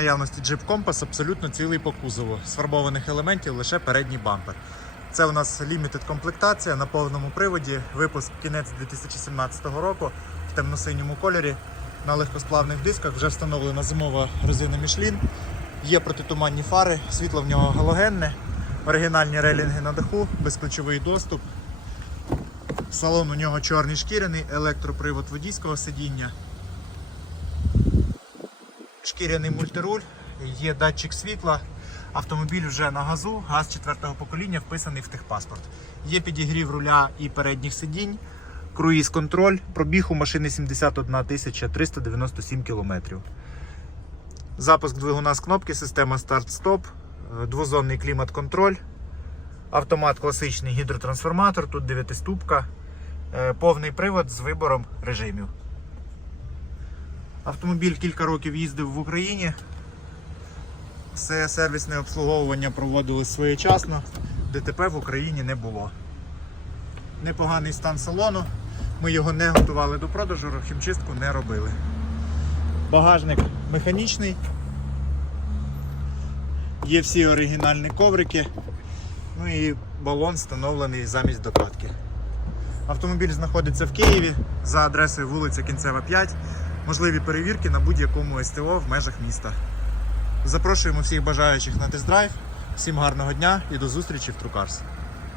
наявності Jeep Compass абсолютно цілий по кузову. З фарбованих елементів лише передній бампер. Це у нас limited комплектація на повному приводі. Випуск кінець 2017 року в темно-синьому кольорі. На легкосплавних дисках вже встановлена зимова резина Michelin. Є протитуманні фари, світло в нього галогенне, оригінальні рейлінги на даху, безключовий доступ. Салон у нього чорний шкіряний, електропривод водійського сидіння. Шкіряний мультируль, є датчик світла. Автомобіль вже на газу, газ четвертого покоління вписаний в техпаспорт. Є підігрів руля і передніх сидінь, круїз контроль, пробіг у машини 71 397 кілометрів. Запуск двигуна з кнопки, система старт-стоп, е, двозонний клімат-контроль, автомат класичний гідротрансформатор, тут 9-ступка, е, повний привод з вибором режимів. Автомобіль кілька років їздив в Україні. Все сервісне обслуговування проводили своєчасно. ДТП в Україні не було. Непоганий стан салону. Ми його не готували до продажу, хімчистку не робили. Багажник механічний. Є всі оригінальні коврики. Ну і балон встановлений замість докладки. Автомобіль знаходиться в Києві за адресою вулиця Кінцева 5. Можливі перевірки на будь-якому СТО в межах міста. Запрошуємо всіх бажаючих на тест-драйв. Всім гарного дня і до зустрічі в Трукарс.